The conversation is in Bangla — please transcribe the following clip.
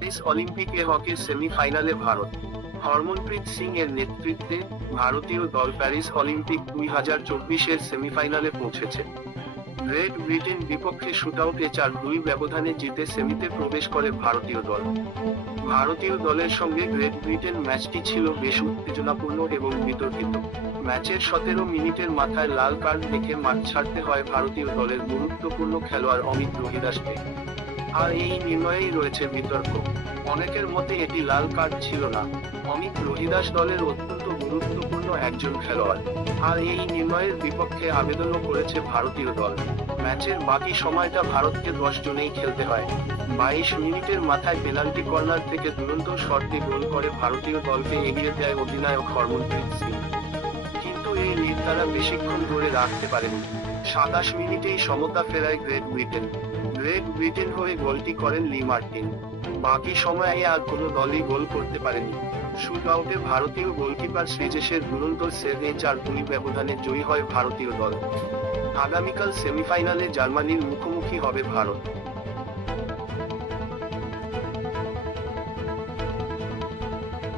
প্যারিস অলিম্পিকে হকির সেমিফাইনালে ভারত। হরমনপ্রীত সিং এর নেতৃত্বে ভারতীয় দল প্যারিস অলিম্পিক 2024-এর সেমিফাইনালে পৌঁছেছে। গ্রেট ব্রিটেন বিপক্ষে শুটআউটে 4-2 ব্যবধানে জিতে সেমিতে প্রবেশ করে ভারতীয় দল। ভারতীয় দলের সঙ্গে গ্রেট ব্রিটেন ম্যাচটি ছিল বেশ উত্তেজনাপূর্ণ এবং বিতর্কিত। ম্যাচের 17 মিনিটের মাথায় লাল কার্ড দেখে মাঠ ছাড়তে হয় ভারতীয় দলের গুরুত্বপূর্ণ খেলোয়াড় অমিত রোহিদাসকে। আর এই নির্ণয়েই রয়েছে বিতর্ক। অনেকের মতে এটি লাল কার্ড ছিল না। অমিত রোহিদাস দলের অত্যন্ত গুরুত্বপূর্ণ একজন খেলোয়াড়। আর এই নির্ণয়ের বিপক্ষে আবেদনও করেছে ভারতীয় দল। ম্যাচের বাকি সময়টা ভারতকে 10 জনেই খেলতে হয়। 22 মিনিটের মাথায় পেনাল্টি কর্নার থেকে দুরন্ত শটটি গোল করে ভারতীয় দলকে এগিয়ে দেয় অধিনায়ক হরমনপ্রীত সিং। কিন্তু এই লিড তারা বেশিক্ষণ ধরে রাখতে পারেনি। 27 মিনিটেই সমতা ফেরায় গ্রেট ব্রিটেন। গ্রেট ব্রিটেন হয়ে গোলটি করেন লি মার্টিন। বাকি সময়ে আর কোনো দলই গোল করতে পারেনি। শুটআউটে ভারতীয় গোলকিপার শ্রীজেশের দুরন্ত সেভে 4-2 ব্যবধানে জয়ী হয় ভারতীয় দল। আগামীকাল সেমিফাইনালে জার্মানির মুখোমুখি হবে ভারত।